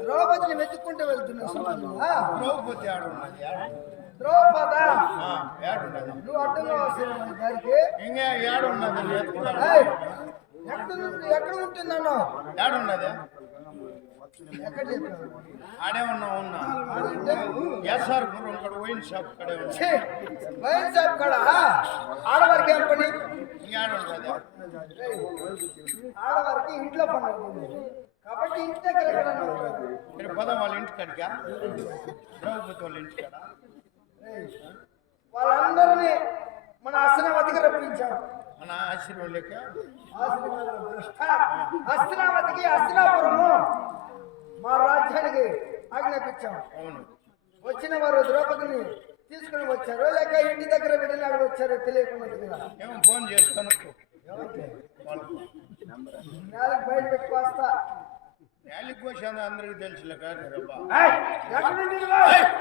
ద్రౌపదిని వెతుక్కుంటూ వెళ్తున్నా. ద్రౌపది ద్రౌపద నువ్వు అడ్డంగా వస్తున్నావు దానికి. ఇంకా ఏడున్నది ఎక్కడ ఉంటుందన్నా? ఏడున్నది ఎక్కడ చెప్పావు? ఆడే ఉన్నా ఎస్ఆర్ పురం ఇక్కడ వైన్ షాప్ కడే ఉన్నా. వైన్ షాప్ కాడ ఆడవారికి ఏం పని? ఏడున్నది ఆడవారికి ఇంట్లో పని ఉంటుంది కాబట్టి ఇంటి దగ్గర ఇక్కడ పదం వాళ్ళ ఇంటి కాడికా ద్రౌపది వాళ్ళ ఇంటి కాడ వాళ్ళందరినీ మన హస్తినావతికి రప్పించాం. మన ఆశీర్వాదం లేక హస్తినావతికి హస్తినాపురము మా రాజ్యానికి ఆజ్ఞాపించాం. అవును. వచ్చిన వారు ద్రౌపదిని తీసుకుని వచ్చారు లేక ఇంటి దగ్గర వెళ్ళినాడు వచ్చారో తెలియకుండా ఏమో ఫోన్ చేసుకొని నాలుగు బయట పెట్టుకు వస్తా. నేలకి పోసేది అందరికి తెలుసులే కానీ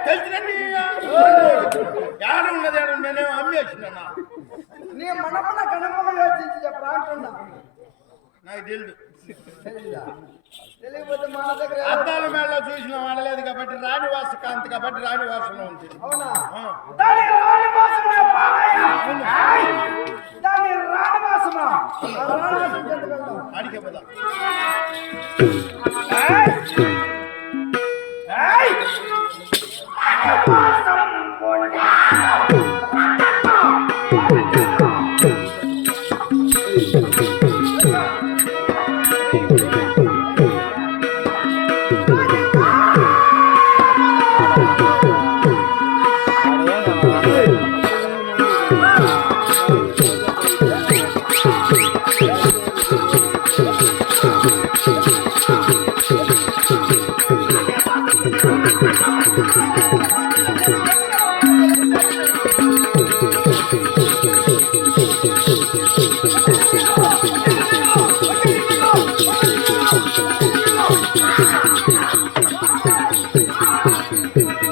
తెలిసినండి ఏడున్నది నేనేమో అమ్మేసినా నీ మనమున గణపమ యోచించి చెప్పరా అంటున్నా. నాకు తెలుసు. తెలియకపోతే మన దగ్గర అద్దాల మేళ చూసిన వాడలేదు కాబట్టి రాణివాస కాంతి కాబట్టి రాణివాసంలో ఉంటుంది. అవునా? దాని రాణివాసమా అడిగే పద